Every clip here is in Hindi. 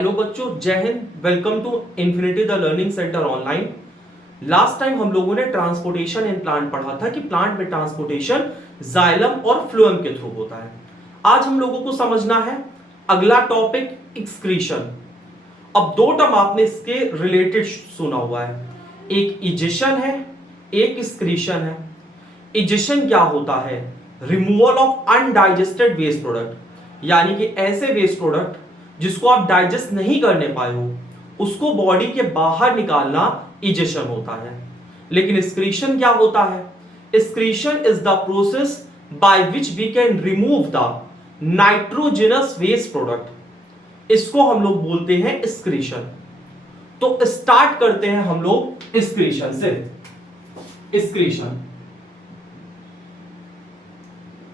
हेलो बच्चों, जय हिंद। Welcome to infinity the learning centre online. Last time हम लोगों ने ट्रांसपोर्टेशन इन प्लांट पढ़ा था कि प्लांट में ट्रांसपोर्टेशन जाइलम और फ्लोएम के थ्रू होता है। आज हम लोगों को समझना है अगला टॉपिक, एक्सक्रीशन। अब दो टर्म आपने इसके रिलेटेड सुना हुआ है, एक इजेशन है, एक एक्सक्रीशन है। इजेशन क्या होता है? Removal of undigested waste product, यानी कि ऐसे वेस्ट प्रोडक्ट जिसको आप डाइजेस्ट नहीं करने पाए हो उसको बॉडी के बाहर निकालना इजेशन होता है। लेकिन एक्सक्रीशन क्या होता है? Excretion is the process by which we can remove the nitrogenous waste product. इसको हम लोग बोलते हैं एक्सक्रीशन। तो स्टार्ट करते हैं हम लोग एक्सक्रीशन से।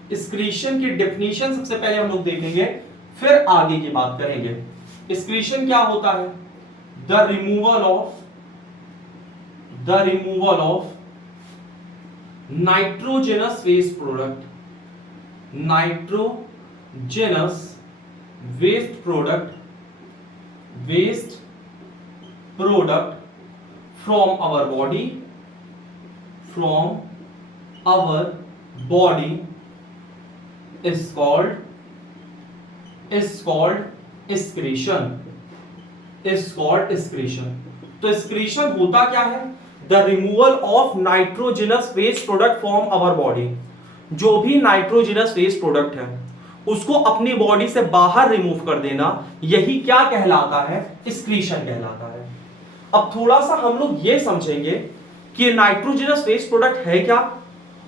एक्सक्रीशन की डेफिनेशन सबसे पहले हम लोग देखेंगे, फिर आगे की बात करेंगे। एक्सक्रीशन क्या होता है? The removal of nitrogenous waste product from our body is called excretion। तो excretion होता क्या है? The removal of nitrogenous waste product from our body. जो भी नाइट्रोजनस वेस्ट प्रोडक्ट है उसको अपनी बॉडी से बाहर रिमूव कर देना, यही क्या कहलाता है? excretion कहलाता है। अब थोड़ा सा हम लोग ये समझेंगे कि नाइट्रोजनस वेस्ट प्रोडक्ट है क्या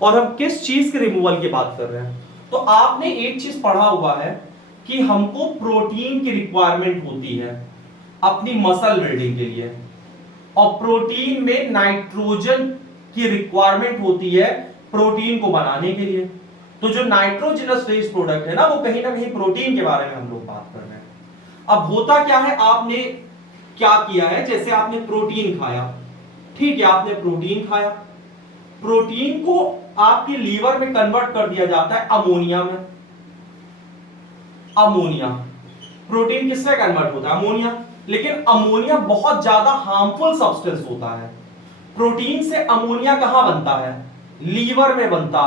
और हम किस चीज के रिमूवल की बात कर रहे हैं। तो आपने एक चीज पढ़ा हुआ है कि हमको प्रोटीन की रिक्वायरमेंट होती है अपनी मसल बिल्डिंग के लिए, और प्रोटीन में नाइट्रोजन की रिक्वायरमेंट होती है प्रोटीन को बनाने के लिए। तो जो नाइट्रोजनस वेस्ट प्रोडक्ट है ना, वो कहीं ना कहीं प्रोटीन के बारे में हम लोग बात कर रहे हैं। अब होता क्या है, आपने क्या किया है, जैसे आपने प्रोटीन खाया, ठीक है, आपने प्रोटीन खाया, प्रोटीन को आपके लीवर में कन्वर्ट कर दिया जाता है अमोनिया में। अमोनिया, प्रोटीन किसमें कन्वर्ट होता है? अमोनिया। लेकिन अमोनिया बहुत ज्यादा हार्मफुल सब्सटेंस होता है। प्रोटीन से अमोनिया कहां बनता है? लीवर में बनता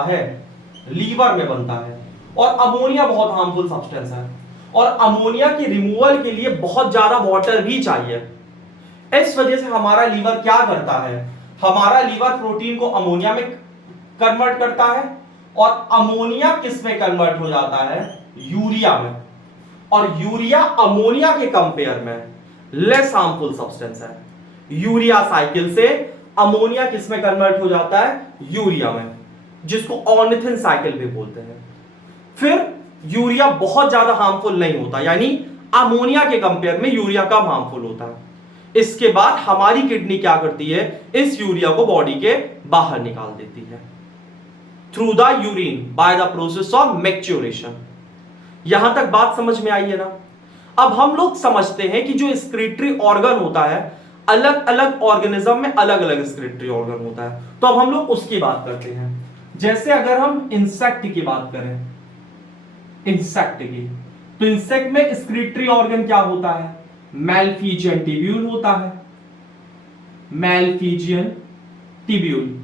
है। और अमोनिया बहुत हार्मफुल सब्सटेंस है, और अमोनिया की रिमूवल के लिए बहुत ज्यादा वाटर भी चाहिए। इस वजह से हमारा लीवर क्या करता है? हमारा लीवर प्रोटीन को अमोनिया में कन्वर्ट करता है, और अमोनिया किस में कन्वर्ट हो जाता है? यूरिया में। और यूरिया अमोनिया के कंपेयर में लेस हार्मफुल सब्सटेंस है। यूरिया साइकिल से अमोनिया किस में कन्वर्ट हो जाता है? यूरिया में, जिसको ऑर्निथिन साइकिल भी बोलते हैं। फिर यूरिया बहुत ज्यादा हार्मफुल नहीं होता, यानी अमोनिया के कंपेयर में यूरिया कम हार्मफुल होता है। इसके बाद हमारी किडनी क्या करती है? इस यूरिया को बॉडी के बाहर निकाल देती है through the urine by the process of maturation. यहां तक बात समझ में आई है ना? अब हम लोग समझते हैं कि जो एक्सक्रीटरी ऑर्गन होता है, अलग अलग ऑर्गेनिज्म में अलग अलग एक्सक्रीटरी ऑर्गन होता है। तो अब हम लोग उसकी बात करते हैं। जैसे अगर हम इंसेक्ट की बात करें, तो इंसेक्ट में एक्सक्रीटरी ऑर्गन क्या होता है? मैलफिजियन टिब्यूल होता है। मैलफिजियन टिब्यूल।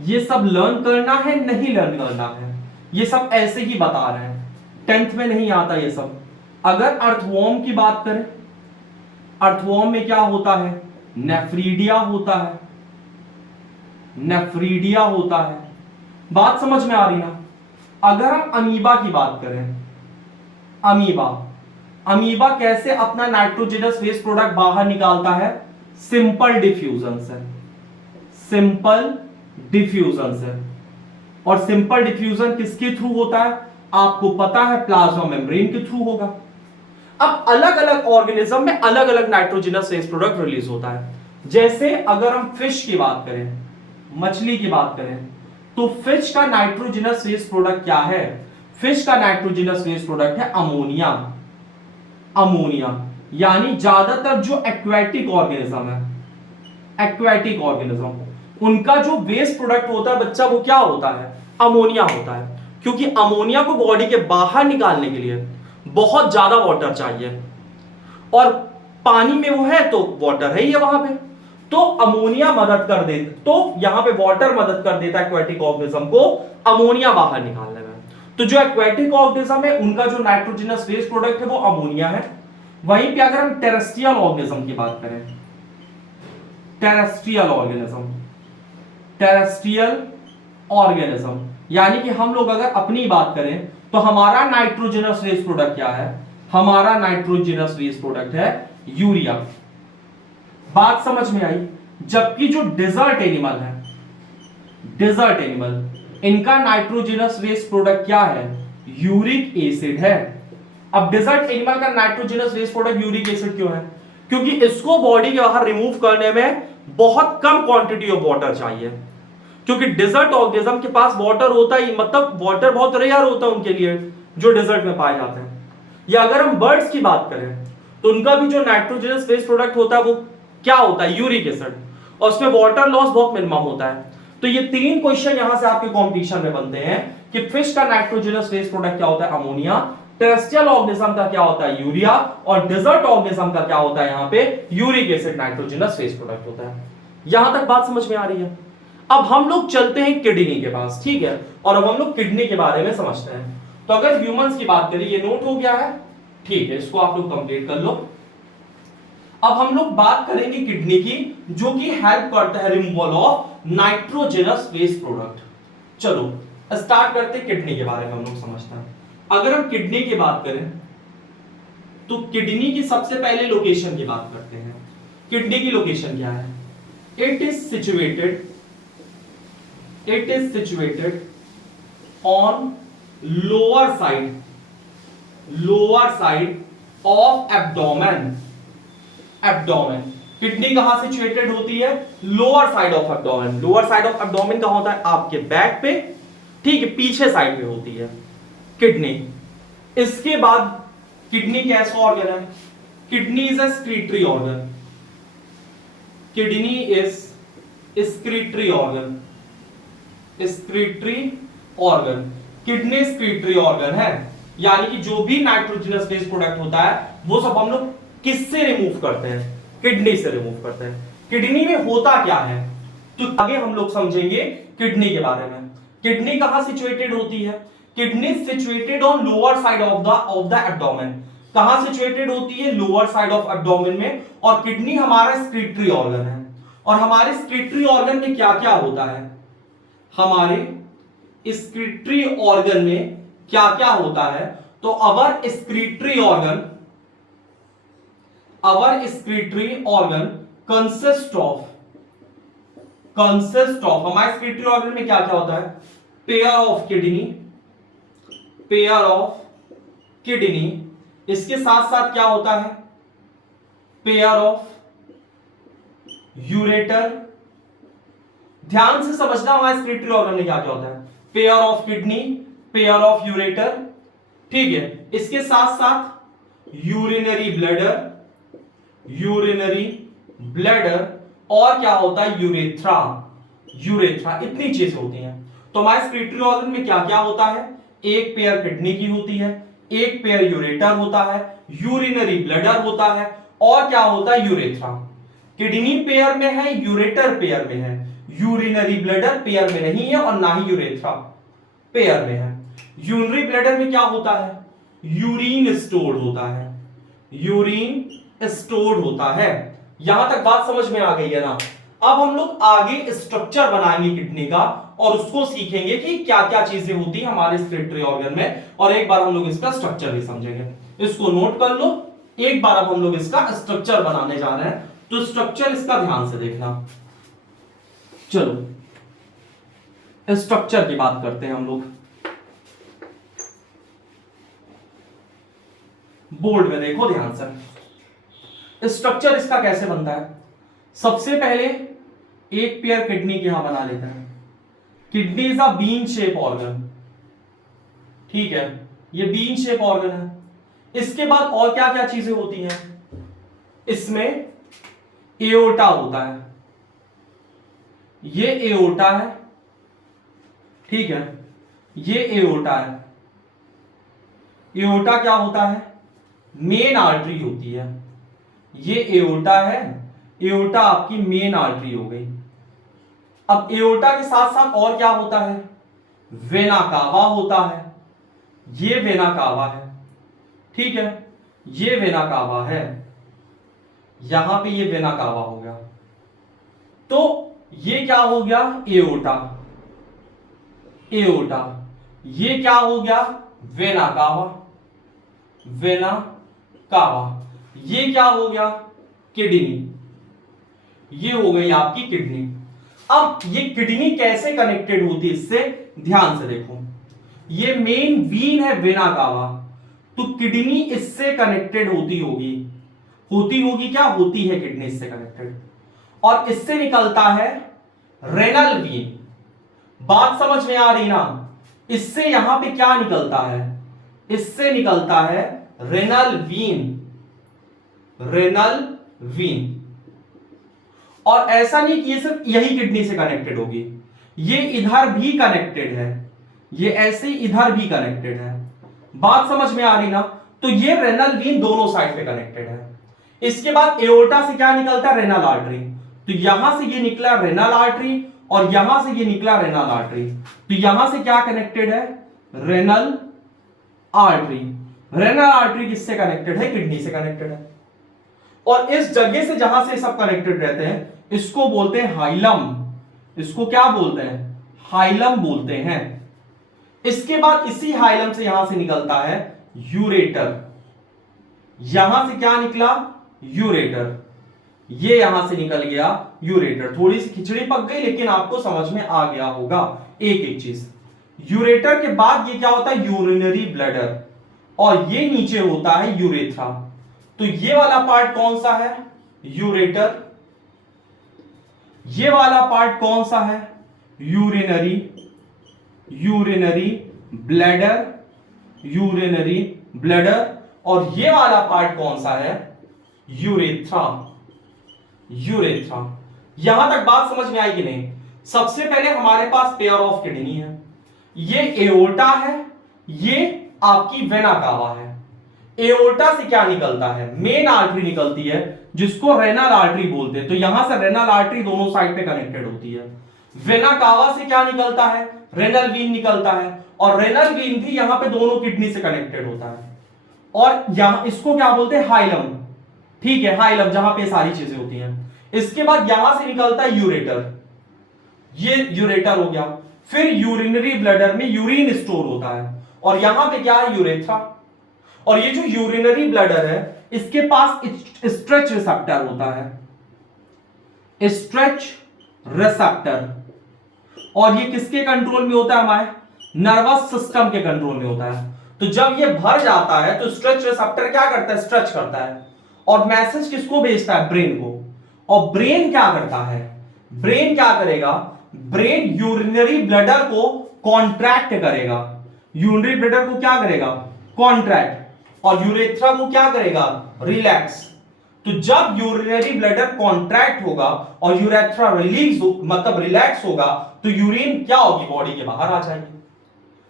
ये सब लर्न करना है, नहीं लर्न करना है, ये सब ऐसे ही बता रहे हैं, 10th में नहीं आता ये सब। अगर अर्थवॉर्म की बात करें, अर्थवॉर्म में क्या होता है? नेफ्रीडिया होता है। बात समझ में आ रही ना? अगर हम अमीबा की बात करें, अमीबा कैसे अपना नाइट्रोजनस वेस्ट प्रोडक्ट बाहर निकालता है? सिंपल डिफ्यूजन से। और सिंपल डिफ्यूजन किसके थ्रू होता है? आपको पता है, प्लाज्मा मेम्ब्रेन के थ्रू होगा। अब अलग अलग ऑर्गेनिज्म में अलग अलग नाइट्रोजनस वेस्ट प्रोडक्ट रिलीज होता है। जैसे अगर हम फिश की बात करें, मछली की बात करें, तो फिश का नाइट्रोजनस वेस्ट प्रोडक्ट क्या है? फिश का नाइट्रोजनस वेस्ट प्रोडक्ट है अमोनिया। यानी ज्यादातर जो एक्वेटिक ऑर्गेनिज्म उनका जो वेस्ट प्रोडक्ट होता है बच्चा, वो क्या होता है? अमोनिया होता है। क्योंकि अमोनिया को बॉडी के बाहर निकालने के लिए बहुत ज्यादा वाटर चाहिए। और पानी में वो है तो वाटर है ही है वहां पे, तो अमोनिया मदद कर दे, तो यहां पे वाटर मदद कर देता है एक्वेटिक ऑर्गेनिज्म को अमोनिया बाहर निकालने में। तो जो एक्वेटिक ऑर्गेनिज्म है उनका जो नाइट्रोजनस वेस्ट प्रोडक्ट है वो अमोनिया है। वहीं पे अगर हम टेरेस्ट्रियल ऑर्गेनिज्म की बात करें, टेरेस्ट्रियल ऑर्गेनिज्म, टेरेस्ट्रियल ऑर्गेनिज्म यानी कि हम लोग अगर अपनी बात करें तो हमारा नाइट्रोजनस वेस्ट प्रोडक्ट क्या है, हमारा नाइट्रोजनस वेस्ट प्रोडक्ट है यूरिया। बात समझ में आई। जबकि जो डेजर्ट एनिमल है, डेजर्ट एनिमल, इनका नाइट्रोजनस वेस्ट प्रोडक्ट क्या है, यूरिक एसिड है। अब डेजर्ट एनिमल का nitrogenous waste product uric acid क्यों है, क्योंकि इसको बॉडी के बाहर रिमूव करने में बहुत कम क्वांटिटी ऑफ वाटर चाहिए। क्योंकि डेजर्ट ऑर्गेनिज्म के पास वाटर होता ही, मतलब वाटर बहुत रेयर होता है उनके लिए जो डेजर्ट में पाए जाते हैं। या अगर हम बर्ड्स की बात करें तो उनका भी जो नाइट्रोजनस वेस्ट प्रोडक्ट होता है वो क्या होता है, यूरिक एसिड, और उसमें वाटर लॉस बहुत मिनिमम होता है। तो ये तीन क्वेश्चन यहां से आपके कॉम्पिटिशन में बनते हैं कि फिश का नाइट्रोजनस वेस्ट प्रोडक्ट क्या होता है, अमोनिया, टेरेस्ट्रियल ऑर्गेनिज्म का क्या होता है, यूरिया, और डेजर्ट ऑर्गेनिज्म का क्या होता है यहां पे, uric acid nitrogenous waste product होता है। यहां तक बात समझ में आ रही है। अब हम लोग चलते हैं किडनी के पास, ठीक है, और अब हम लोग किडनी के बारे में समझते हैं। तो अगर ह्यूमंस की बात करें, ये नोट हो गया है, ठीक है, इसको आप लोग कंप्लीट कर लो। अब हम लोग बात करेंगे किडनी की, जो कि हेल्प करता है removal of nitrogenous waste product. चलो स्टार्ट करते हैं किडनी के बारे में हम लोग समझते हैं। अगर हम किडनी की बात करें तो किडनी की सबसे पहले लोकेशन की बात करते हैं। किडनी की लोकेशन क्या है, it is situated on lower side of abdomen. Kidney कहां सिचुएटेड होती है, lower side of abdomen. Lower side of abdomen कहां होता है, आपके बैक पे, ठीक है, पीछे साइड पे होती है किडनी। इसके बाद किडनी कैसा ऑर्गन है, kidney is a excretory organ. Kidney is excretory organ, kidney excretory organ है, यानी कि जो भी नाइट्रोजनस वेस्ट प्रोडक्ट होता है वो सब हम लोग किससे रिमूव करते हैं, किडनी से रिमूव करते हैं। किडनी में होता क्या है, तो आगे हम लोग समझेंगे किडनी के बारे में। किडनी कहां सिचुएटेड होती है, kidney situated on lower side of the abdomen. कहां सिचुएटेड होती है, लोअर साइड ऑफ एब्डोमेन में। और किडनी हमारा स्क्रीटरी ऑर्गन है। और हमारे स्क्रीटरी ऑर्गन में क्या क्या होता है, हमारे स्क्रीटरी ऑर्गन में क्या क्या होता है, तो अवर स्क्रीटरी ऑर्गन कंसिस्ट ऑफ हमारे स्क्रीटरी ऑर्गन में क्या क्या होता है, पेयर ऑफ किडनी, इसके साथ साथ क्या होता है, पेयर ऑफ यूरेटर। ध्यान से समझना हमारे स्क्रीटरी ऑर्गन में क्या क्या होता है, pair of kidney, pair of ureter, ठीक है। इसके साथ साथ यूरिनरी ब्लैडर और क्या होता है, यूरेथ्रा। इतनी चीजें होती हैं। तो हमारे स्क्रीटरी ऑर्गन में क्या क्या होता है, एक पेयर किडनी की होती है, एक पेयर यूरेटर होता है, यूरिनरी ब्लैडर होता है, और क्या होता है, यूरेथ्रा। किडनी पेयर में है, यूरेटर पेयर में है, यूरिनरी ब्लैडर पेयर में नहीं है, और ना ही यूरेथ्रा पेयर में है। यूरिनरी ब्लैडर में क्या होता है, यूरिन स्टोर्ड होता है। यहां तक बात समझ में आ गई है ना। अब हम लोग आगे स्ट्रक्चर बनाएंगे किडनी का, और उसको सीखेंगे कि क्या क्या चीजें होती है हमारे स्क्रीटरी ऑर्गन में, और एक बार हम लोग इसका स्ट्रक्चर भी समझेंगे। इसको नोट कर लो, एक बार अब हम लोग इसका स्ट्रक्चर बनाने जा रहे हैं, तो स्ट्रक्चर इसका ध्यान से देखना। चलो स्ट्रक्चर की बात करते हैं हम लोग। बोर्ड में देखो ध्यान से, स्ट्रक्चर इसका कैसे बनता है। सबसे पहले एक पेयर किडनी की यहां बना लेते हैं। Kidney is a bean shape organ, ठीक है, ये बीन शेप ऑर्गन है। इसके बाद और क्या क्या चीजें होती हैं, इसमें एओर्टा होता है, ये एओर्टा है, ठीक है, ये एओर्टा है। एओर्टा क्या होता है, मेन आर्टरी होती है, ये एओर्टा है, एओर्टा आपकी मेन आर्टरी हो गई। अब एओर्टा के साथ साथ और क्या होता है, वेना कावा होता है, ये वेना कावा है, ठीक है, ये वेना कावा है, यहां पे ये वेना कावा हो गया। तो ये क्या हो गया, एओर्टा, एओर्टा, ये क्या हो गया, वेना कावा, वेना कावा, ये क्या हो गया, किडनी, ये हो गई आपकी किडनी। अब ये किडनी कैसे कनेक्टेड होती है इससे ध्यान से देखो, ये मेन वीन है वेना कावा, तो किडनी इससे कनेक्टेड होती होगी, होती होगी क्या, होती है किडनी इससे कनेक्टेड, और इससे निकलता है रेनल वीन। बात समझ में आ रही ना, इससे यहां पे क्या निकलता है, इससे निकलता है रेनल वीन, रेनल वीन। और ऐसा नहीं कि ये सिर्फ यही किडनी से कनेक्टेड होगी, ये इधर भी कनेक्टेड है, ये ऐसे इधर भी कनेक्टेड है। बात समझ में आ रही ना, तो ये रेनल वीन दोनों साइड पे कनेक्टेड है। इसके बाद एओर्टा से क्या निकलता है, रेनल आर्टरी, तो यहां से ये निकला रेनल आर्टरी और यहां से ये निकला रेनल आर्टरी, तो यहां से क्या कनेक्टेड है, रेनल आर्टरी। रेनल आर्टरी किससे कनेक्टेड है, किडनी से कनेक्टेड है। और इस जगह से जहां से सब कनेक्टेड रहते हैं इसको बोलते हैं हाइलम, इसको क्या बोलते हैं, हाइलम बोलते हैं। इसके बाद इसी हाइलम से यहां से निकलता है यूरेटर, यहां से क्या निकला, यूरेटर, ये यहां से निकल गया यूरेटर। थोड़ी सी खिचड़ी पक गई लेकिन आपको समझ में आ गया होगा एक एक चीज। यूरेटर के बाद ये क्या होता है, यूरिनरी ब्लैडर, और ये नीचे होता है यूरेथ्रा। तो ये वाला पार्ट कौन सा है, यूरेटर, ये वाला पार्ट कौन सा है, urinary, urinary bladder, urinary bladder, और ये वाला पार्ट कौन सा है, यूरेथ्रा, यूरेथ्रा। यहां तक बात समझ में आई कि नहीं। सबसे पहले हमारे पास पेयर ऑफ किडनी है, ये एओर्टा है, ये आपकी वेना कावा है। एओर्टा से क्या निकलता है, मेन आर्टरी निकलती है जिसको रेनल आर्टरी बोलते हैं, तो यहां से रेनल आर्टरी दोनों साइड पे कनेक्टेड होती है। वेना कावा से क्या निकलता है, रेनल वीन निकलता है, और रेनल वीन भी यहां पे दोनों किडनी से कनेक्टेड होता है। और यहां इसको क्या बोलते हैं, हाइलम, ठीक है, हाइलम, जहां पे सारी चीजें होती हैं। इसके बाद यहां से निकलता है यूरेटर, ये यूरेटर हो गया। फिर यूरिनरी ब्लैडर में यूरिन स्टोर होता है, और यहां पे क्या है, यूरेथ्रा। और ये जो यूरिनरी ब्लैडर है इसके पास स्ट्रेच रिसेप्टर होता है, स्ट्रेच रिसेप्टर, और ये किसके कंट्रोल में होता है, हमारे नर्वस सिस्टम के कंट्रोल में होता है। तो जब ये भर जाता है तो स्ट्रेच रिसेप्टर क्या करता है, स्ट्रेच करता है, और मैसेज किसको भेजता है, ब्रेन को। और ब्रेन क्या करता है, ब्रेन क्या करेगा, ब्रेन यूरिनरी ब्लैडर को कॉन्ट्रैक्ट करेगा, यूरिनरी ब्लैडर को क्या करेगा, कॉन्ट्रैक्ट, और यूरेथ्रा को क्या करेगा, रिलैक्स। तो जब यूरिनरी ब्लैडर कॉन्ट्रैक्ट होगा और यूरेथ्रा रिलीज मतलब रिलैक्स होगा तो यूरिन क्या होगी, बॉडी के बाहर आ जाएगी।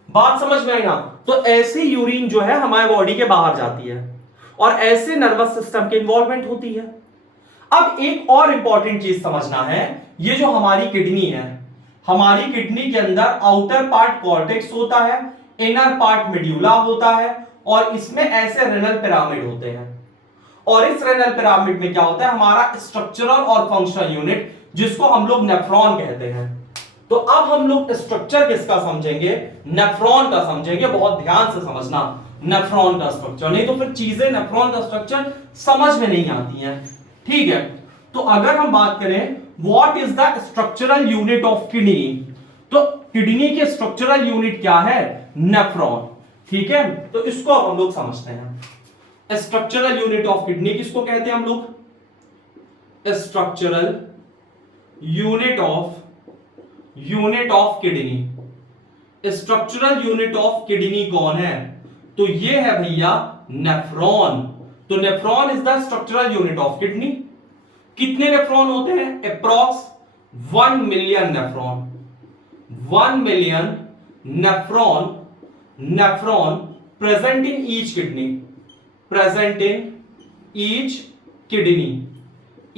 बात समझ में आई ना। तो ऐसी यूरिन जो है हमारे बॉडी के बाहर जाती है, और ऐसे नर्वस सिस्टम की इन्वॉल्वमेंट होती है। अब एक और इंपॉर्टेंट चीज समझना है, ये जो हमारी किडनी है, हमारी किडनी के अंदर आउटर पार्ट कॉर्टेक्स होता है, इनर पार्ट मेड्यूला होता है, और इसमें ऐसे रेनल पिरामिड होते हैं। और इस रेनल पिरामिड में क्या होता है, हमारा स्ट्रक्चरल और फंक्शनल यूनिट, जिसको हम लोग नेफ्रॉन कहते हैं। तो अब हम लोग स्ट्रक्चर किसका समझेंगे, नेफ्रॉन का समझेंगे। बहुत ध्यान से समझना नेफ्रॉन का स्ट्रक्चर, नहीं तो फिर चीजें नेफ्रॉन का स्ट्रक्चर समझ में नहीं आती हैं, ठीक है। तो अगर हम बात करें what is the structural unit of kidney, तो किडनी के स्ट्रक्चरल यूनिट क्या है, नेफ्रॉन, ठीक है। तो इसको हम लोग समझते हैं। स्ट्रक्चरल यूनिट ऑफ किडनी किसको कहते हैं हम लोग, structural unit of kidney. Structural unit of kidney कौन है, तो ये है भैया नेफ्रॉन। तो nephron is the structural unit of kidney. कितने नेफ्रॉन होते हैं, approx 1 million nephron, 1 million nephron present in each kidney, present in each kidney,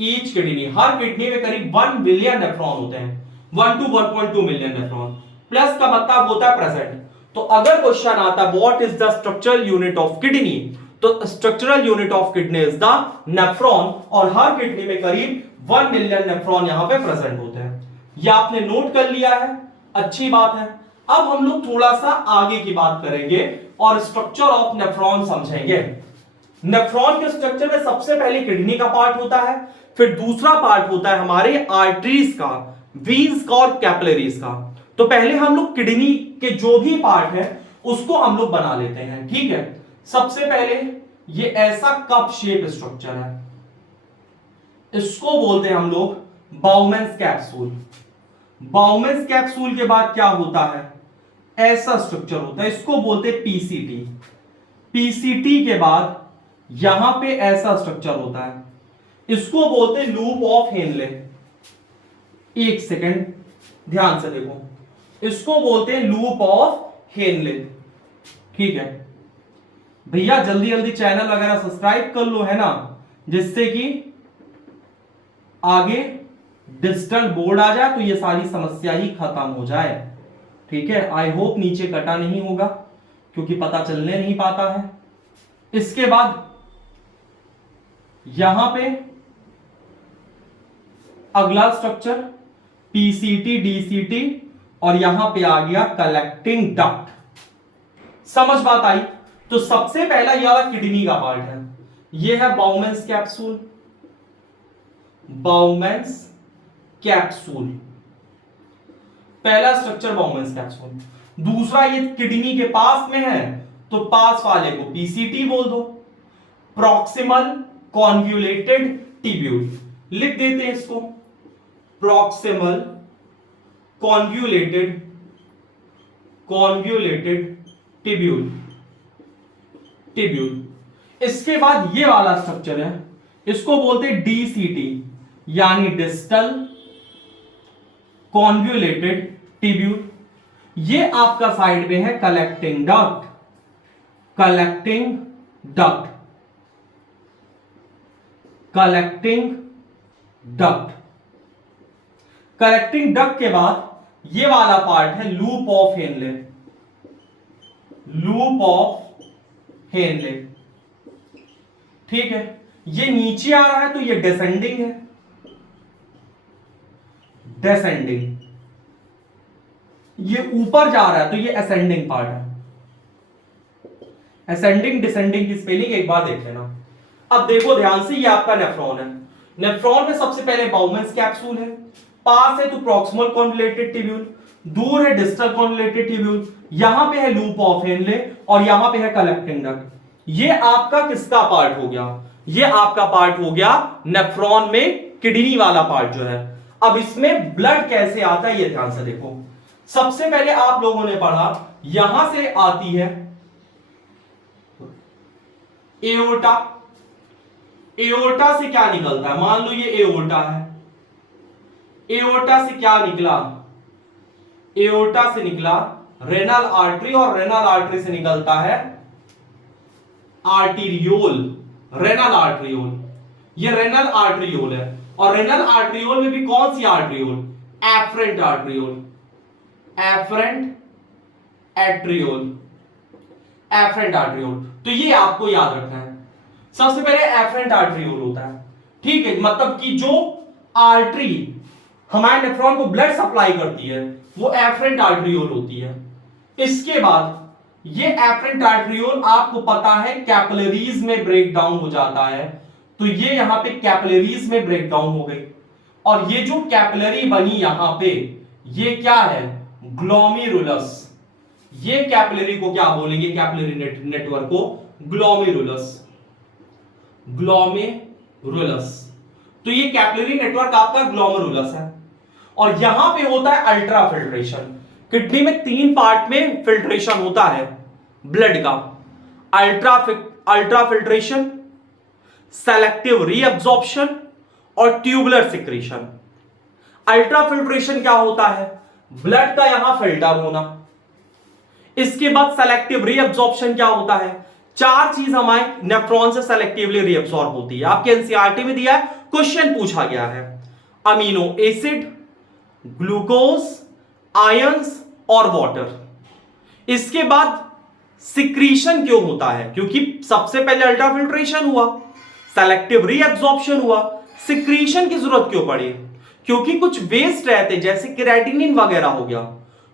each kidney, her kidney में करीब 1 मिलियन नेफ्रॉन होते हैं, 1 to 1.2 मिलियन नेफ्रॉन। प्लस का मतलब होता है प्रेजेंट। तो अगर क्वेश्चन आता है what is the structural unit of kidney, तो structural unit of kidney is the nephron, और हर किडनी में करीब 1 मिलियन नेफ्रॉन यहां पे प्रेजेंट होते हैं। ये आपने नोट कर लिया है, अच्छी बात है। अब हम लोग थोड़ा सा आगे की बात करेंगे और स्ट्रक्चर ऑफ नेफ्रॉन समझेंगे। नेफ्रॉन के स्ट्रक्चर में सबसे पहले किडनी का पार्ट होता है, फिर दूसरा पार्ट होता है हमारे आर्टरीज का, वीन्स का और कैपिलरीज का। तो पहले हम लोग किडनी के जो भी पार्ट है उसको हम लोग बना लेते हैं, ठीक है। सबसे पहले ये ऐसा कप शेप स्ट्रक्चर है, इसको बोलते हैं हम लोग बाउमेंस कैप्सूल। बाउमेंस कैप्सूल के बाद क्या होता है, ऐसा स्ट्रक्चर होता है, इसको बोलते हैं पीसीटी। पीसीटी के बाद यहां पे ऐसा स्ट्रक्चर होता है, इसको बोलते हैं लूप ऑफ हेनले। एक सेकंड ध्यान से देखो, इसको बोलते हैं लूप ऑफ हेनले, ठीक है भैया। जल्दी जल्दी चैनल वगैरह सब्सक्राइब कर लो, है ना, जिससे कि आगे डिजिटल बोर्ड आ जाए तो ये सारी समस्या ही खत्म हो जाए, ठीक है। आई होप नीचे कटा नहीं होगा क्योंकि पता चलने नहीं पाता है। इसके बाद यहां पे अगला स्ट्रक्चर पीसीटी डीसीटी, और यहां पे आ गया कलेक्टिंग डक्ट। समझ बात आई। तो सबसे पहला ये वाला किडनी का पार्ट है, ये है बाउमेंस कैप्सूल। बाउमेंस कैप्सूल पहला स्ट्रक्चर बाउमेंस कैप्सूल। दूसरा ये किडनी के पास में है तो पास वाले को पीसीटी बोल दो, प्रॉक्सिमल कॉन्व्यूलेटेड टिब्यूल लिख देते हैं इसको, प्रॉक्सिमल कॉन्व्यूलेटेड टिब्यूल। इसके बाद ये वाला स्ट्रक्चर है, इसको बोलते हैं डीसीटी, यानी डिस्टल कॉन्व्यूलेटेड टिब्यूल। ये आपका साइड में है collecting duct. Collecting duct, collecting duct. Collecting duct के बाद ये वाला पार्ट है loop of Henle. Loop of Henle, ठीक है। ये नीचे आ रहा है तो ये डिसेंडिंग है, डिसेंडिंग। ये ऊपर जा रहा है तो ये असेंडिंग पार्ट है। असेंडिंग डिसेंडिंग की स्पेलिंग एक बार देख लेना। अब देखो ध्यान से, ये आपका नेफ्रॉन है। नेफ्रॉन में सबसे पहले बाउमेंस कैप्सूल है, पास है तो प्रॉक्सिमल कॉन्वोल्यूटेड टिब्यूल, दूर है डिस्टल कॉन्वोल्यूटेड टिब्यूल, यहां पे है लूप ऑफ हेनले और यहां पे है कलेक्टिंग डक्ट। ये आपका किसका पार्ट हो गया, ये आपका पार्ट हो गया नेफ्रॉन में किडनी वाला पार्ट जो है। अब इसमें ब्लड कैसे आता है ये ध्यान से देखो। सबसे पहले आप लोगों ने पढ़ा यहां से आती है एओर्टा। एओर्टा से क्या निकलता है, मान लो ये एओर्टा है, एओर्टा से क्या निकला, एओर्टा से निकला रेनल आर्टरी, और रेनल आर्टरी से निकलता है आर्टीरियोल, रेनल आर्टरियोल। ये रेनल आर्टरियोल है, और रेनल आर्टरियोल में भी कौन सी arteriole, afferent arteriole, afferent arteriole, afferent arteriole. तो ये आपको याद रखना है। सबसे पहले एफरेंट आर्टरियोल होता है, ठीक है, मतलब कि जो आर्टरी हमारे नेफ्रॉन को ब्लड सप्लाई करती है वो एफरेंट आर्टरियोल होती है। इसके बाद ये एफरेंट आर्टरियोल आपको पता है कैपिलरीज में ब्रेक डाउन हो जाता है, तो ये यहां पे कैपिलरीज में ब्रेक डाउन हो गई, और ये जो कैपिलरी बनी यहां पे ये क्या है, ग्लोमेरुलस। ये कैपिलरी को क्या बोलेंगे, कैपिलरी नेटवर्क को ग्लोमेरुलस, ग्लोमेरुलस। तो ये कैपिलरी नेटवर्क आपका ग्लोमेरुलस है, और यहां पे होता है अल्ट्रा फिल्ट्रेशन। किडनी में 3 पार्ट में फिल्ट्रेशन होता है ब्लड का, अल्ट्रा फिल्ट्रेशन, सेलेक्टिव रीअब्जॉर्प्शन और ट्यूबुलर सिक्रीशन। अल्ट्रा फिल्ट्रेशन क्या होता है, ब्लड का यहां फिल्टर होना। इसके बाद सेलेक्टिव रीअब्जॉर्प्शन क्या होता है, चार चीज हमारे नेफ्रॉन से सेलेक्टिवली रीअब्सॉर्ब होती है, आपके एनसीईआरटी में दिया है, क्वेश्चन पूछा गया है। अमीनो एसिड, ग्लूकोज, आयंस और वाटर। इसके बाद सिक्रीशन क्यों होता है? क्योंकि सबसे पहले अल्ट्राफिल्ट्रेशन हुआ, सेलेक्टिव रीअब्सॉर्प्शन हुआ, सिक्रीशन की जरूरत क्यों पड़ी? क्योंकि कुछ वेस्ट रहते जैसे क्रेटिनिन वगैरह हो गया,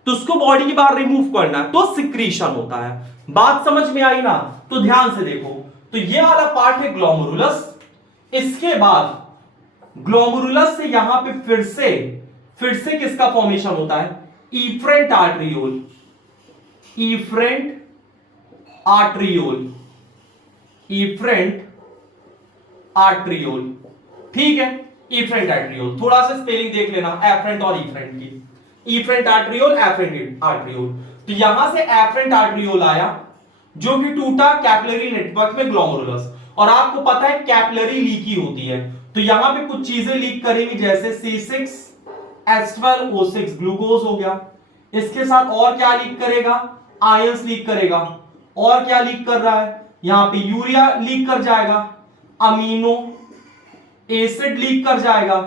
तो उसको बॉडी के बाहर रिमूव करना है, तो सिक्रीशन होता है। बात समझ में आई ना? तो ध्यान से देखो, तो ये वाला पार्ट है ग्लोमेरुलस। इसके बाद ग्लोमेरुलस से यहां पे फिर से किसका फॉर्मेशन होता है? Efferent arteriole, efferent arteriole, efferent arteriole. ठीक है, इफरेंट आर्ट्रियोल। थोड़ा सा स्पेलिंग देख लेना एफरेंट और इफरेंट की। Afferent arteriole, efferent arteriole. तो यहां से एफरेंट आर्ट्रियोल आया जो कि टूटा कैपिलरी नेटवर्क में ग्लोमेरुलस। और आपको पता है कैपिलरी लीकी होती है, तो यहां पे कुछ चीजें लीक करेंगी जैसे C6H12O6 ग्लूकोज हो गया। इसके साथ और क्या लीक करेगा? आयंस लीक करेगा। और क्या लीक कर रहा है? यहां पे यूरिया लीक कर जाएगा, अमीनो एसिड लीक कर जाएगा।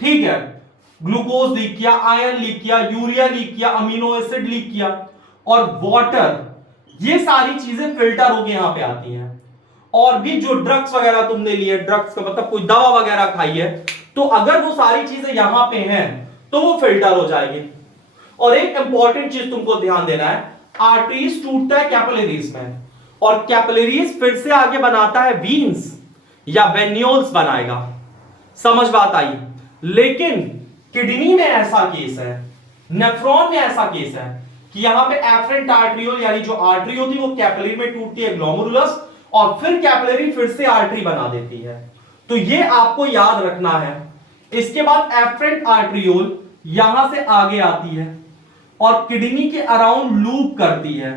ठीक है, ग्लूकोज लीक किया, आयन लीक किया, यूरिया लीक किया, अमीनो एसिड लीक किया और वाटर। ये सारी चीजें फिल्टर होके यहां पे आती हैं। और भी जो ड्रग्स वगैरह तुमने लिए, ड्रग्स का मतलब कोई दवा वगैरह खाई है, तो अगर वो सारी चीजें यहां पे हैं तो वो फिल्टर हो जाएगी। और एक इंपॉर्टेंट चीज तुमको ध्यान देना है, आर्टरीज टूटता है कैपिलरीज में, और कैपिलरीज फिर से आगे बनाता है वीन्स या वेन्यूल्स बनाएगा। समझ बात आई? लेकिन किडनी में ऐसा केस है, नेफ्रॉन में ऐसा केस है कि यहां पे एफरेंट आर्ट्रियोल यानी जो आर्टरी होती है वो कैपिलरी में टूटती है ग्लोमेरुलस, और फिर कैपिलरी फिर से आर्टरी बना देती है। तो ये आपको याद रखना है। इसके बाद एफरेंट आर्ट्रियोल यहां से आगे आती है और किडनी के अराउंड लूप करती है।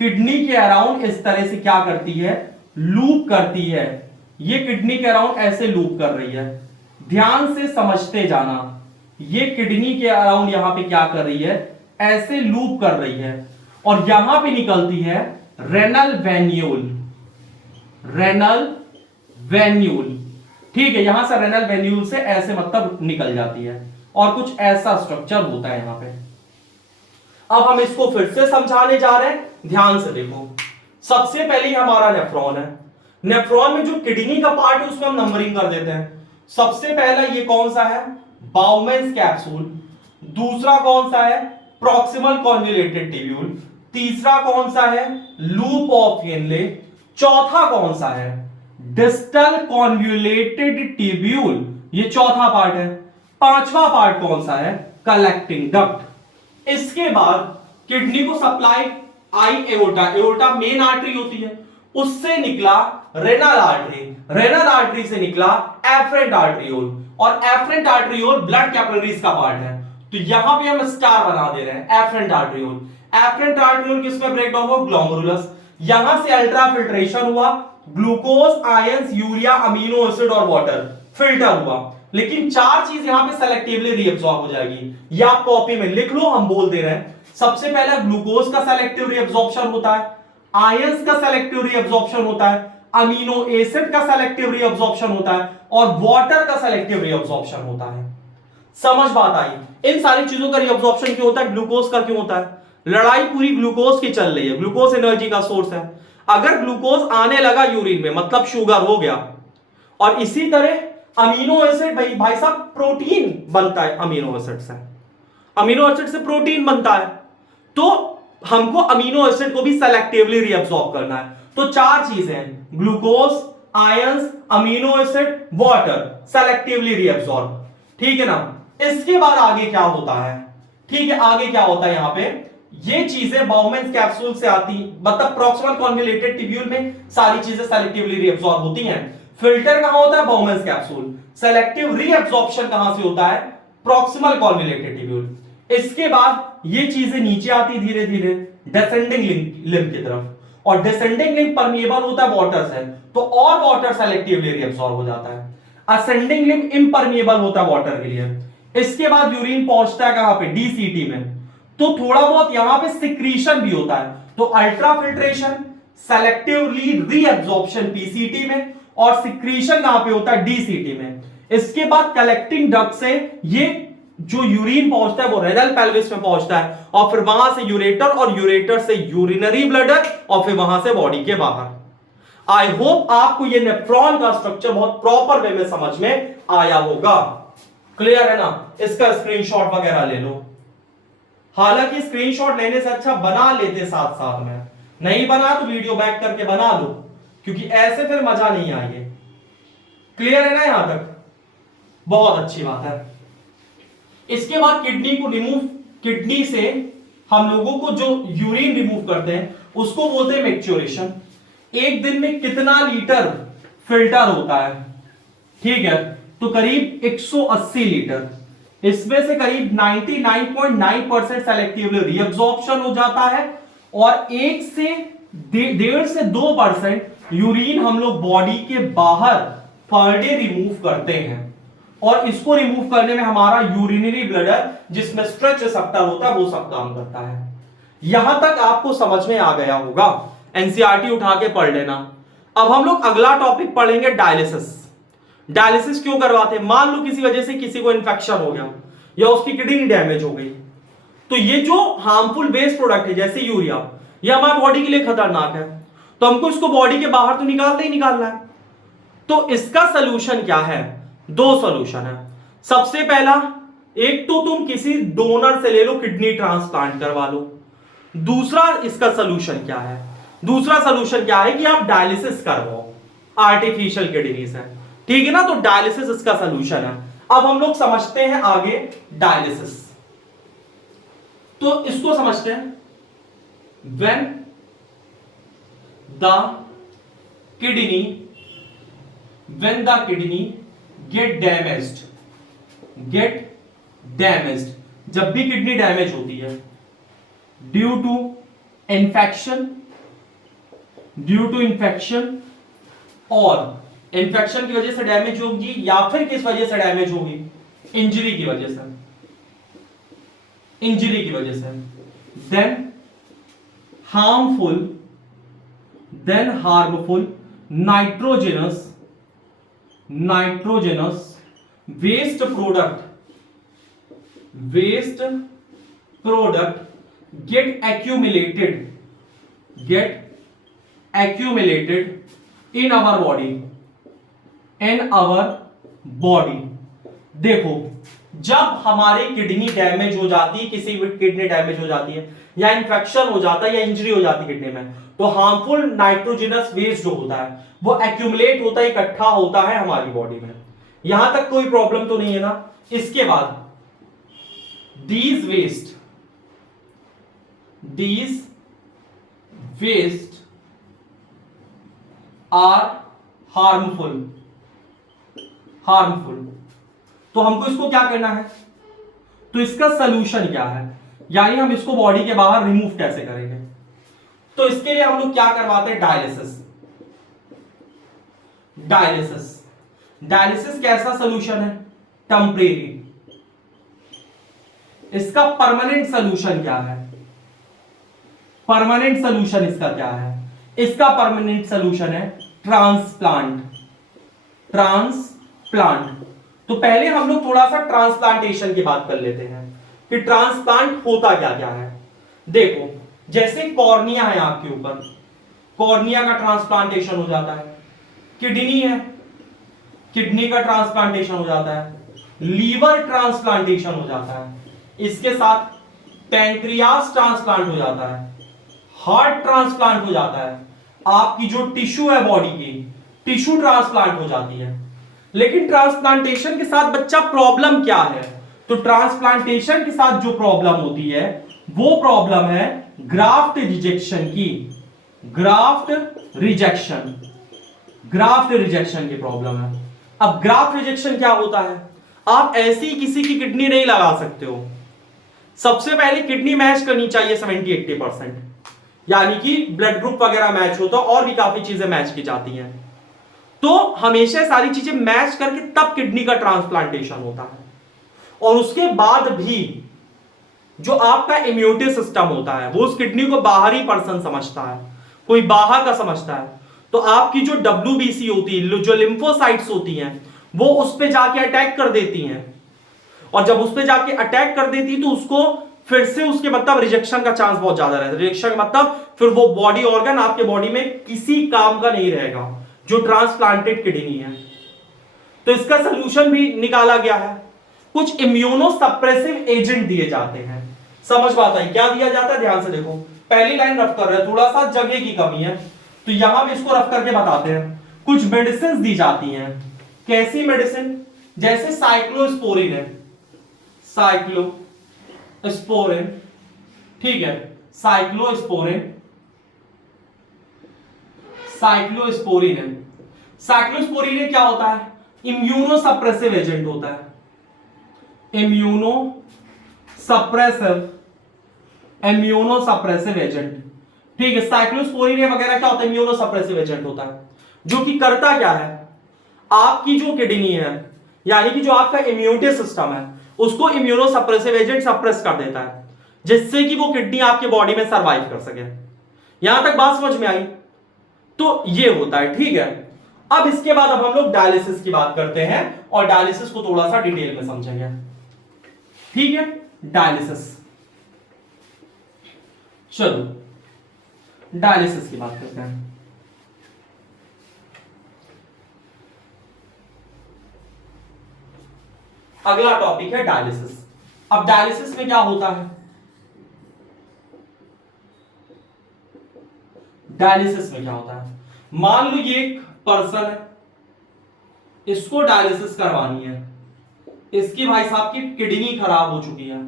किडनी के अराउंड इस तरह से क्या करती है? लूप करती है। ये किडनी के अराउंड ऐसे लूप कर रही है, ध्यान से समझते जाना। ये किडनी के अराउंड यहां पे क्या कर रही है? ऐसे लूप कर रही है, और यहां पे निकलती है रेनल वेन्यूल, रेनल वेन्यूल। ठीक है, यहां से रेनल वेन्यूल से ऐसे मतलब निकल जाती है, और कुछ ऐसा स्ट्रक्चर होता है यहां पे। अब हम इसको फिर से समझाने जा रहे हैं, ध्यान से देखो। सबसे पहले हमारा नेफ्रॉन है। नेफ्रॉन में जो किडनी का पार्ट है उसमें हम नंबरिंग कर देते हैं। सबसे पहला ये कौन सा है? Bowman's capsule. दूसरा कौन सा है? Proximal convoluted tubule. तीसरा कौन सा है? Loop of Henle. चौथा कौन सा है? डिस्टल कॉन्वोल्यूटेड ट्यूब्यूल, ये चौथा पार्ट है। पांचवा पार्ट कौन सा है? Collecting duct. इसके बाद किडनी को supply I aorta, aorta main artery होती है, उससे निकला रेनल आर्टरी, रेनल आर्टरी से निकला एफरेंट आर्टरियोल, और एफरेंट आर्टरियोल ब्लड कैपिलरीज का पार्ट है। तो यहां पे हम स्टार बना दे रहे हैं एफरेंट आर्टरियोल। एफरेंट आर्टरियोल किसमें ब्रेक डाउन हुआ? ग्लोमेरुलस। यहां से अल्ट्रा फिल्ट्रेशन हुआ, glucose, ions, urea, amino acid और वाटर फिल्टर हुआ। लेकिन चार चीज यहां पे सेलेक्टिवली रीअब्सॉर्ब हो जाएगी, या आप कॉपी में लिख लो, हम बोल दे रहे हैं। सबसे पहला ग्लूकोज का सेलेक्टिव रीअब्सॉर्प्शन होता है, आयंस का सेलेक्टिव रीअब्सॉर्प्शन होता है, अमीनो एसिड का सेलेक्टिव रीअब्सॉर्प्शन होता है, और वाटर का सेलेक्टिव रीअब्सॉर्प्शन होता है। समझ बात आई? इन सारी चीजों का रीअब्सॉर्प्शन क्यों होता है? ग्लूकोज का क्यों होता है? लड़ाई पूरी ग्लूकोज की चल रही है, ग्लूकोज एनर्जी का सोर्स है। अगर ग्लूकोज आने लगा यूरिन में मतलब शुगर हो गया, और इसी तरह अमीनो एसिड, भाई साहब प्रोटीन बनता है अमीनो एसिड से, अमीनो एसिड से प्रोटीन बनता है, तो हमको अमीनो एसिड को भी सेलेक्टिवली रीअब्सॉर्ब करना है। तो चार चीजें हैं, glucose, ions, amino acid, water, selectively reabsorb. ठीक है ना? इसके बाद आगे क्या होता है? ठीक है, आगे क्या होता है? यहां पे ये चीजें बाउमेंस कैप्सूल से आती, मतलब प्रॉक्सिमल कॉन्वोल्यूटेड ट्यूब्यूल में सारी चीजें सेलेक्टिवली रीअब्सॉर्ब होती हैं। फिल्टर कहां होता है? Bowman's capsule. सेलेक्टिव रीअब्सॉर्प्शन कहां से होता है? Proximal convoluted tubule. इसके बाद ये चीजें नीचे आती धीरे धीरे डिसेंडिंग लिम्फ की तरफ, और डिसेंडिंग लिम्फ परमिएबल होता है वाटर से, तो और वाटर सेलेक्टिवली रीअब्सॉर्ब हो जाता है। असेंडिंग लिम्फ इम्परमिएबल होता है वाटर के लिए। इसके बाद यूरिन पहुंचता है कहां पे? डीसीटी में, तो थोड़ा बहुत यहां पे सिक्रीशन भी होता है। तो ultra filtration, selectively reabsorption PCT में, और सिक्रीशन कहां पे होता है, डीसीटी में। इसके बाद कलेक्टिंग डक्ट से ये जो यूरिन पहुंचता है वो रेनल पेल्विस में पहुंचता है, और फिर वहां से यूरेटर, और यूरेटर से यूरिनरी ब्लडर, और फिर वहां से बॉडी के बाहर। आई होप आपको ये नेफ्रॉन का स्ट्रक्चर बहुत प्रॉपर वे में समझ में आया होगा। क्लियर है ना? इसका स्क्रीनशॉट वगैरह ले लो। हालांकि स्क्रीनशॉट लेने से अच्छा बना लेते साथ साथ में, नहीं बना तो वीडियो बैक करके बना लो, क्योंकि ऐसे फिर मजा नहीं आएगी। क्लियर है ना यहां तक? बहुत अच्छी बात है। इसके बाद किडनी को रिमूव, किडनी से हम लोगों को जो यूरिन रिमूव करते हैं उसको बोलते हैं मैच्योरेशन। एक दिन में कितना लीटर फिल्टर होता है? ठीक है, तो करीब 180 लीटर। इसमें से करीब 99.9% सेलेक्टिवली रीअब्जॉर्प्शन हो जाता है, और 1 से 1.5 से 2% यूरिन हम लोग बॉडी के बाहर पर डे रिमूव करते हैं। और इसको रिमूव करने में हमारा यूरिनरी ब्लडर, जिसमें स्ट्रेच रिसेप्टर होता है, वो सब काम करता है। यहां तक आपको समझ में आ गया होगा, एनसीईआरटी उठा के पढ़ लेना। अब हम लोग अगला टॉपिक पढ़ेंगे, डायलिसिस। डायलिसिस क्यों करवाते हैं? मान लो किसी वजह से किसी को इन्फेक्शन हो गया या उसकी किडनी डैमेज हो गई, तो ये जो हार्मफुल वेस्ट प्रोडक्ट है जैसे यूरिया, ये हमारी बॉडी के लिए खतरनाक है, तो हमको इसको बॉडी के बाहर तो निकालना ही निकालना है। तो इसका सोल्यूशन क्या है? 2 सोल्यूशन है। सबसे पहला, एक तो तुम किसी डोनर से ले लो, किडनी ट्रांसप्लांट करवा लो। दूसरा इसका सोल्यूशन क्या है? दूसरा सोल्यूशन क्या है कि आप डायलिसिस करवाओ आर्टिफिशियल किडनी से। ठीक है ना? तो डायलिसिस इसका सोल्यूशन है। अब हम लोग समझते हैं आगे डायलिसिस। तो इसको समझते हैं, when the kidney get damaged, जब भी किडनी डैमेज होती है ड्यू टू इन्फेक्शन, और इन्फेक्शन की वजह से डैमेज होगी, या फिर किस वजह से डैमेज होगी? इंजरी की वजह से। Then harmful nitrogenous waste product get accumulated in our body। देखो, जब हमारी किडनी डैमेज हो जाती है, किसी भी किडनी डैमेज हो जाती है, या इन्फेक्शन हो जाता है, या इंजरी हो जाती है किडनी में, तो हार्मफुल नाइट्रोजनस वेस्ट जो होता है वो एक्यूमुलेट होता है, इकट्ठा होता है हमारी बॉडी में। यहां तक कोई प्रॉब्लम तो नहीं है ना? इसके बाद these waste are harmful। तो हमको इसको क्या करना है? तो इसका सलूशन क्या है, यानी हम इसको बॉडी के बाहर रिमूव कैसे करेंगे? तो इसके लिए हम लोग क्या करवाते हैं? डायलिसिस कैसा सलूशन है? टेम्परेरी। इसका परमानेंट सलूशन क्या है? इसका परमानेंट सलूशन है ट्रांसप्लांट। तो पहले हम लोग थोड़ा सा ट्रांसप्लांटेशन की बात कर लेते हैं कि ट्रांसप्लांट होता क्या क्या है। देखो, जैसे कॉर्निया है आपके ऊपर, कॉर्निया का ट्रांसप्लांटेशन हो जाता है। किडनी है, किडनी का ट्रांसप्लांटेशन हो जाता है। लीवर ट्रांसप्लांटेशन हो जाता है। इसके साथ पैंक्रियास ट्रांसप्लांट हो जाता है। हार्ट ट्रांसप्लांट हो जाता है। आपकी जो टिश्यू है बॉडी की, टिश्यू ट्रांसप्लांट हो जाती है। लेकिन ट्रांसप्लांटेशन के साथ बच्चा प्रॉब्लम क्या है? तो ट्रांसप्लांटेशन के साथ जो प्रॉब्लम होती है वो प्रॉब्लम है ग्राफ्ट रिजेक्शन की। ग्राफ्ट रिजेक्शन की प्रॉब्लम है। अब ग्राफ्ट रिजेक्शन क्या होता है? आप ऐसी किसी की किडनी नहीं लगा सकते हो। सबसे पहले किडनी मैच करनी चाहिए 70-80%, यानी कि ब्लड ग्रुप वगैरह मैच होता है, और भी काफी चीजें मैच की जाती हैं। तो हमेशा सारी चीजें मैच करके तब किडनी का ट्रांसप्लांटेशन होता है। और उसके बाद भी जो आपका इम्यूनिटी सिस्टम होता है वो उस किडनी को बाहरी पर्सन समझता है, कोई बाहर का समझता है, तो आपकी जो WBC होती है, जो लिम्फोसाइट्स होती हैं, वो उस पे जाके अटैक कर देती हैं, और जब उस पे जाके अटैक कर देती तो उसको फिर से उसके मतलब रिजेक्शन का चांस बहुत ज्यादा रहता है। रिजेक्शन मतलब फिर वो बॉडी ऑर्गन आपके बॉडी में किसी काम का नहीं रहेगा, जो ट्रांसप्लांटेड किडनी है। तो इसका सोल्यूशन भी निकाला गया है, कुछ इम्यूनो सप्रेसिव एजेंट दिए जाते हैं। समझ में आता है क्या दिया जाता है? ध्यान से देखो, पहली लाइन रफ कर रहे हैं, थोड़ा सा जगह की कमी है तो यहां भी इसको रफ करके बताते हैं। कुछ मेडिसिन दी जाती हैं। कैसी मेडिसिन? जैसे साइक्लोस्पोरिन है, साइक्लोस्पोरिन, ठीक है, साइक्लोस्पोरिन, साइक्लोस्पोरिन है। साइक्लोस्पोरिन क्या होता है? इम्यूनो सप्रेसिव एजेंट होता है। इम्यूनो सप्रेसिव एजेंट, ठीक है। साइक्लोस्पोरिन वगैरह क्या होता है? इम्यूनो सप्रेसिव एजेंट होता है, जो कि करता क्या है, आपकी जो किडनी है, यानी कि जो आपका इम्यूनिटी सिस्टम है, उसको इम्यूनो सप्रेसिव एजेंट सप्रेस कर देता है, जिससे कि वो किडनी आपके बॉडी में सरवाइव कर सके। यहां तक बात समझ में आई? तो ये होता है, ठीक है। अब इसके बाद अब हम लोग डायलिसिस की बात करते हैं, और डायलिसिस को थोड़ा सा डिटेल में समझेंगे, ठीक है। डायलिसिस, चलो डायलिसिस की बात करते हैं। अगला टॉपिक है डायलिसिस। अब डायलिसिस में क्या होता है? डायलिसिस में क्या होता है, मान लो ये एक पर्सन है, इसको डायलिसिस करवानी है, इसकी भाई साहब की किडनी खराब हो चुकी है,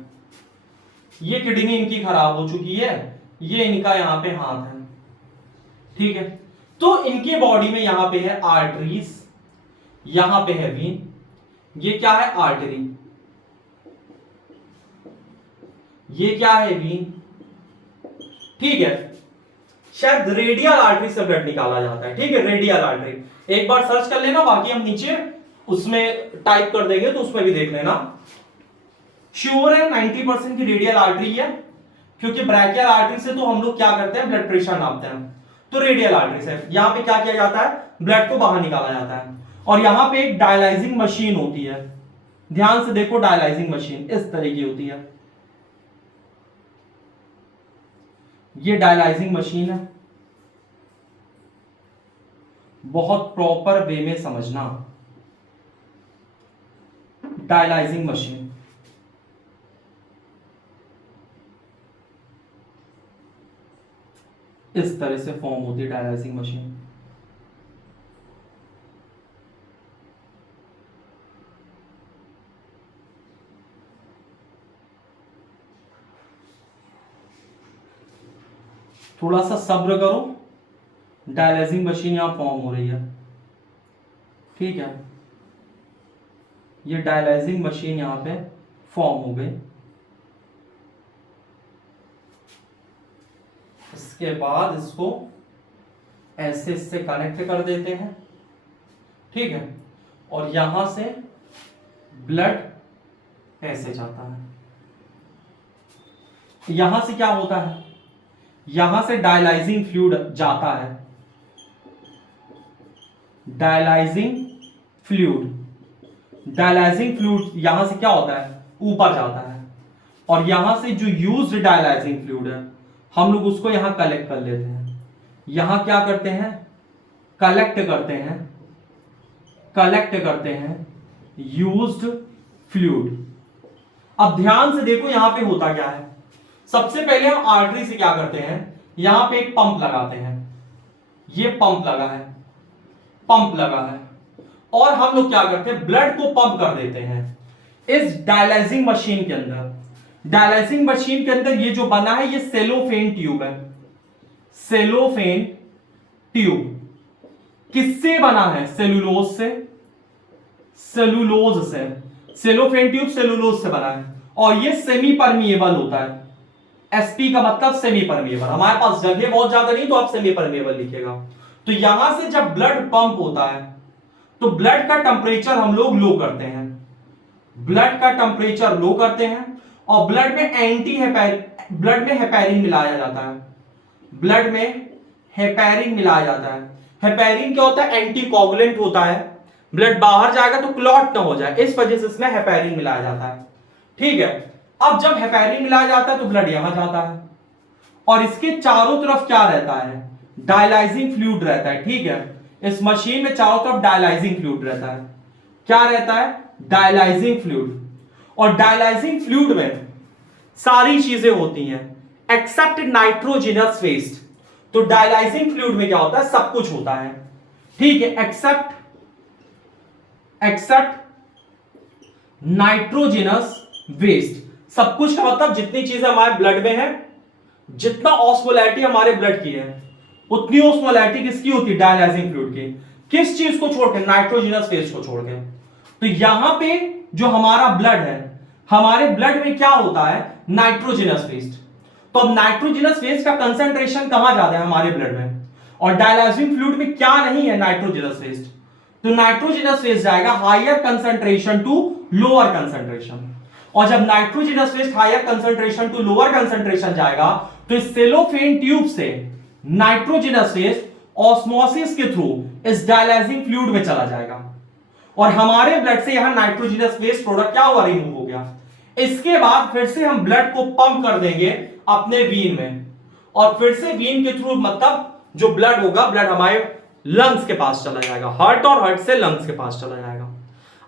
ये किडनी इनकी खराब हो चुकी है, ये इनका यहां पे हाथ है, ठीक है। तो इनके बॉडी में यहां पे है आर्टरीज, यहां पे है वीन, ये क्या है? आर्टरी, ये क्या है? वीन, ठीक है। शायद रेडियल आर्टरी से ब्लड निकाला जाता है, ठीक है, रेडियल आर्टरी। एक बार सर्च कर लेना, बाकी हम नीचे उसमें टाइप कर देंगे तो उसमें भी देख लेना। श्योर है 90% की रेडियल आर्टरी है, क्योंकि ब्रैकियल आर्टरी से तो हम लोग क्या करते हैं, ब्लड प्रेशर नापते हैं, तो रेडियल आर्टरी से यहां पे क्या किया जाता है, ब्लड को बाहर निकाला जाता है। और यहां पे एक डायलाइजिंग मशीन होती है, ध्यान से देखो, डायलाइजिंग मशीन इस तरह की होती है, ये डायलाइजिंग मशीन है, बहुत प्रॉपर वे में समझना। डायलाइजिंग मशीन, इस तरह से फॉर्म होती है डायलाइजिंग मशीन। थोड़ा सा सब्र करो, डायलाइजिंग मशीन यहां फॉर्म हो रही है, ठीक है। ये डायलाइजिंग मशीन यहां पे फॉर्म हो गई। इसके बाद इसको ऐसे इससे कनेक्ट कर देते हैं, ठीक है, और यहां से ब्लड ऐसे जाता है। यहां से क्या होता है, यहां से डायलाइजिंग फ्लूइड जाता है, डायलाइजिंग फ्लूइड, डायलाइजिंग फ्लूइड यहां से क्या होता है, ऊपर जाता है, और यहां से जो यूज्ड डायलाइजिंग फ्लूइड है, हम लोग उसको यहां कलेक्ट कर लेते हैं। यहां क्या करते हैं, कलेक्ट करते हैं यूज्ड फ्लूइड। अब ध्यान से देखो यहां पे होता क्या है। सबसे पहले हम आर्टरी से क्या करते हैं, यहां पे एक पंप लगाते हैं, ये पंप लगा है, और हम लोग क्या करते हैं, ब्लड को पंप कर देते हैं इस डायलाइजिंग मशीन के अंदर। डायलाइजिंग मशीन के अंदर ये जो बना है, ये सेलोफेन ट्यूब है, सेलोफेन ट्यूब किससे बना है, सेलुलोज से, सेलोफेन ट्यूब सेलुलोज से बना है, और ये सेमी परमिएबल होता है। एसपी का मतलब सेमी परमिएबल, हमारे पास जगह बहुत ज्यादा नहीं तो आप सेमी परमिएबल लिखेगा। तो यहां से जब ब्लड पंप होता है तो ब्लड का टेंपरेचर हम लोग लो करते हैं, ब्लड का टेंपरेचर लो करते हैं, और ब्लड में हेपेरिन मिलाया जाता है, ब्लड में हेपेरिन मिलाया जाता है। हेपेरिन क्या होता है? एंटीकोगुलेंट होता है, ब्लड बाहर जाएगा तो क्लॉट ना हो जाए, इस वजह से इसमें हेपेरिन मिलाया जाता है। ठीक है, अब जब हेपेरिन मिलाया जाता है तो ब्लड यहां जाता है और इसके चारों तरफ क्या रहता है? डायलाइजिंग फ्लूइड रहता है। ठीक है, इस मशीन में चारों तरफ डायलाइजिंग फ्लूइड रहता है। क्या रहता है? Dialysing fluid. और डायलाइजिंग फ्लूइड में सारी चीजें होती हैं एक्सेप्ट नाइट्रोजिनस वेस्ट। तो डायलाइजिंग फ्लूइड में क्या होता है? सब कुछ होता है। ठीक है, एक्सेप्ट नाइट्रोजिनस वेस्ट। सब कुछ का मतलब जितनी चीजें हमारे ब्लड में है, जितना ऑस्मोलैरिटी हमारे ब्लड की है, उतनी ऑस्मोलैरिटी किसकी होती है? डायलाइजिंग फ्लूइड की। किस चीज को छोड़ के? नाइट्रोजिनस वेस्ट को छोड़ के। तो यहां पे जो हमारा ब्लड है, हमारे ब्लड में क्या होता है? Nitrogenous waste. तो अब नाइट्रोजिनस वेस्ट का कंसंट्रेशन कहां ज्यादा है? हमारे ब्लड में। और डायलाइजिंग फ्लूइड में क्या नहीं है? Nitrogenous waste. तो नाइट्रोजिनस वेस्ट जाएगा higher concentration to lower concentration. और जब nitrogenous waste higher concentration to lower concentration जाएगा तो इस सेलोफेन ट्यूब से नाइट्रोजिनस वेस्ट ऑस्मोसिस के थ्रू इस डायलाइजिंग फ्लूइड में चला जाएगा और हमारे ब्लड से यहां नाइट्रोजिनस वेस्ट प्रोडक्ट क्या हुआ? रिमूव हो गया। इसके बाद फिर से हम ब्लड को पंप कर देंगे अपने वीन में और फिर से वीन के थ्रू, मतलब जो ब्लड होगा, ब्लड हमारे लंग्स के पास चला जाएगा, हार्ट और हार्ट से लंग्स के पास चला जाएगा।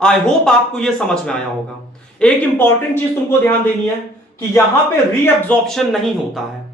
आई होप आपको यह समझ में आया होगा। एक इंपॉर्टेंट चीज तुमको ध्यान देनी है कि यहां पे रीअब्जॉर्प्शन नहीं होता है।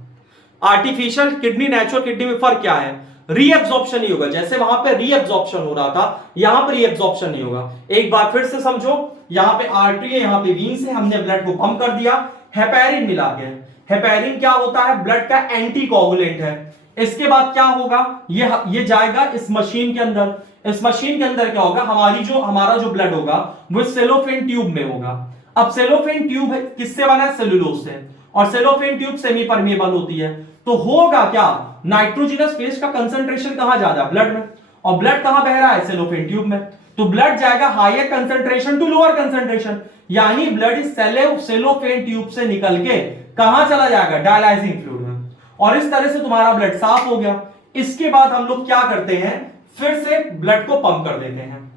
आर्टिफिशियल किडनी, नेचुरल किडनी में फर्क क्या है? रीअब्जॉर्प्शन नहीं होगा। जैसे वहां पे रीअब्जॉर्प्शन हो रहा था, यहां पर रीअब्जॉर्प्शन नहीं होगा। एक बार फिर से समझो, यहां पे आर्टरी है, यहां पे वीन से हमने ब्लड को पंप कर दिया, हेपेरिन मिला के। हेपेरिन क्या होता है? ब्लड का एंटीकोगुलेंट है। इसके बाद क्या होगा? ये जाएगा इस मशीन के अंदर। इस मशीन के अंदर क्या होगा? हमारा जो ब्लड होगा वो सेलोफेन ट्यूब में होगा। अब सेलोफेन ट्यूब किससे बना है? सेलुलोज से। और सेलोफेन ट्यूब सेमी परमेबल होती है। तो होगा क्या? नाइट्रोजिनस वेस्ट का कंसंट्रेशन कहां ज्यादा? ब्लड में। और ब्लड कहां बह रहा है? सेलोफेन ट्यूब में। तो ब्लड जाएगा higher concentration to lower concentration, यानी ब्लड इस सेलोफेन ट्यूब से निकल के कहां चला जाएगा? डायलाइजिंग फ्लूइड में। और इस तरह से तुम्हारा ब्लड साफ हो गया। इसके बाद हम लोग क्या करते हैं? फिर से ब्लड को पंप कर देते हैं।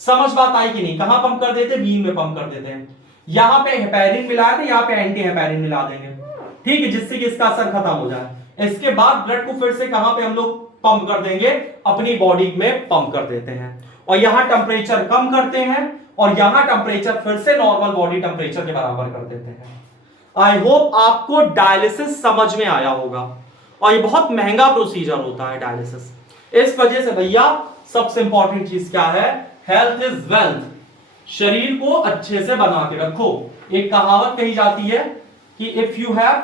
समझ बात आई कि नहीं? कहां पंप कर देते? वीन में पंप कर देते हैं। यहां पे हेपेरिन मिलाया था, यहां पे एंटी हेपेरिन मिला देंगे। ठीक है, जिससे कि इसका असर खत्म हो जाए। इसके बाद ब्लड को फिर से कहां पे हम लोग पंप कर देंगे? अपनी बॉडी में पंप कर देते हैं और यहां टेंपरेचर कम करते हैं और यहां टेंपरेचर फिर से नॉर्मल बॉडी टेंपरेचर के बराबर कर देते हैं। आई होप आपको डायलिसिस समझ में आया होगा। और ये बहुत महंगा प्रोसीजर होता है डायलिसिस। इस वजह से भैया सबसे इंपॉर्टेंट चीज क्या है? Health is wealth. शरीर को अच्छे से बना के रखो। एक कहावत कही जाती है कि if you have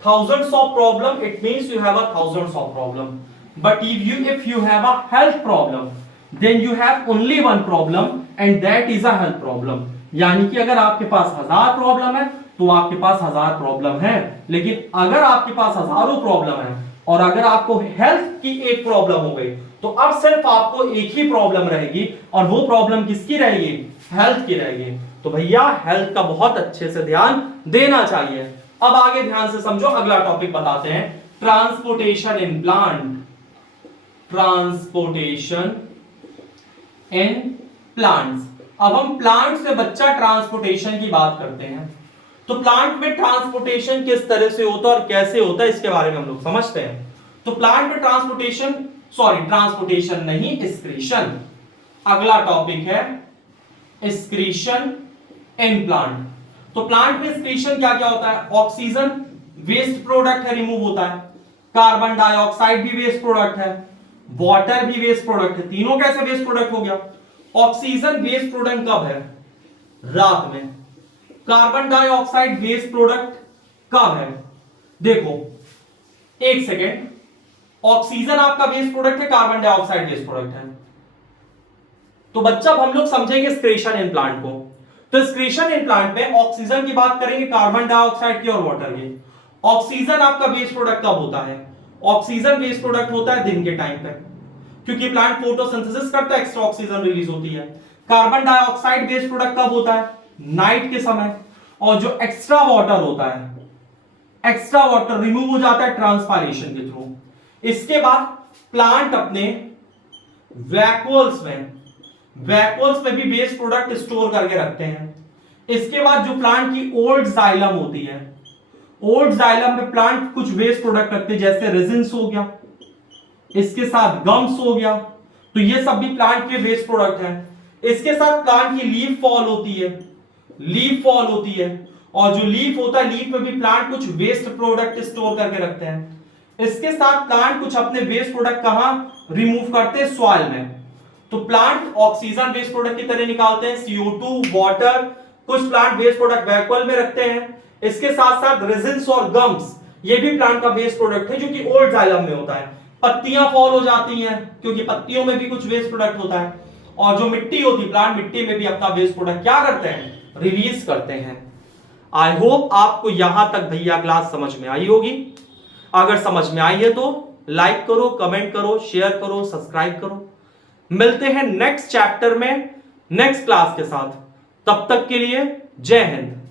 thousands of problem, it means you have a thousands of problem. But if you have a health problem, then you have only one problem, and that is a health problem. यानी कि अगर आपके पास 1000 प्रॉब्लम है तो आपके पास 1000 प्रॉब्लम है, लेकिन अगर आपके पास हजारों प्रॉब्लम है और अगर आपको हेल्थ की एक प्रॉब्लम हो गई तो अब सिर्फ आपको एक ही प्रॉब्लम रहेगी और वो प्रॉब्लम किसकी रहेगी? हेल्थ की रहेगी। तो भैया हेल्थ का बहुत अच्छे से ध्यान देना चाहिए। अब आगे ध्यान से समझो, अगला टॉपिक बताते हैं, transportation in plant. Transportation in plants. अब हम प्लांट से बच्चा ट्रांसपोर्टेशन की बात करते हैं। तो प्लांट में ट्रांसपोर्टेशन किस तरह से होता है और कैसे होता है, इसके बारे में हम लोग समझते हैं। तो प्लांट में ट्रांसपोर्टेशन नहीं, एक्सक्रीशन। अगला टॉपिक है एक्सक्रीशन इन प्लांट। तो प्लांट में एक्सक्रीशन क्या क्या होता है? ऑक्सीजन वेस्ट प्रोडक्ट है, रिमूव होता है। कार्बन डाइऑक्साइड भी वेस्ट प्रोडक्ट है, वाटर भी वेस्ट प्रोडक्ट है। तीनों कैसे वेस्ट प्रोडक्ट हो गया? ऑक्सीजन वेस्ट प्रोडक्ट कब है? रात में। कार्बन डाइऑक्साइड वेस्ट प्रोडक्ट कब है? देखो एक सेकेंड, ऑक्सीजन आपका वेस्ट प्रोडक्ट है, कार्बन डाइऑक्साइड वेस्ट प्रोडक्ट है। तो बच्चा हम लोग समझेंगे एक्सक्रीशन इन प्लांट को। तो एक्सक्रीशन इन प्लांट में ऑक्सीजन की बात करेंगे, कार्बन डाइऑक्साइड की और वाटर की। ऑक्सीजन आपका वेस्ट प्रोडक्ट कब होता है? ऑक्सीजन वेस्ट प्रोडक्ट होता है दिन के टाइम पे, क्योंकि प्लांट फोटोसिंथेसिस करता है, एक्स्ट्रा ऑक्सीजन रिलीज होती है। कार्बन डाइऑक्साइड वेस्ट प्रोडक्ट कब होता है? नाइट के समय। और जो एक्स्ट्रा वाटर होता है, एक्स्ट्रा वाटर रिमूव हो जाता है ट्रांसपायरेशन के थ्रू। इसके बाद प्लांट अपने वैक्यूल्स में भी वेस्ट प्रोडक्ट स्टोर करके रखते हैं। इसके बाद जो प्लांट की ओल्ड जाइलम होती है, ओल्ड जाइलम में प्लांट कुछ वेस्ट प्रोडक्ट रखते हैं, जैसे रेजिन्स हो गया, इसके साथ गम्स हो गया, तो ये सब भी प्लांट के वेस्ट प्रोडक्ट हैं। इसके साथ प्लांट की लीफ फॉल होती है, और जो लीफ होता है, लीफ में भी प्लांट कुछ वेस्ट प्रोडक्ट स्टोर करके रखते हैं। इसके साथ प्लांट कुछ अपने वेस्ट प्रोडक्ट कहां रिमूव करते हैं? सॉइल में। तो प्लांट ऑक्सीजन वेस्ट प्रोडक्ट की तरह निकालते हैं, CO2, वाटर, कुछ प्लांट वेस्ट प्रोडक्ट वैक्यूल में रखते हैं। इसके साथ साथ रेजिन्स और गम्स, ये भी प्लांट का वेस्ट प्रोडक्ट है, जो कि ओल्ड जाइलम में होता है। पत्तियां फॉल हो जाती हैं, क्योंकि पत्तियों में भी कुछ वेस्ट प्रोडक्ट होता है। और जो मिट्टी होती है, प्लांट मिट्टी में भी अपना वेस्ट प्रोडक्ट क्या करते हैं? रिलीज करते हैं। आई होप आपको यहां तक भैया क्लास समझ में आई होगी। अगर समझ में आई है तो लाइक करो, कमेंट करो, शेयर करो, सब्सक्राइब करो। मिलते हैं नेक्स्ट चैप्टर में नेक्स्ट क्लास के साथ। तब तक के लिए जय हिंद।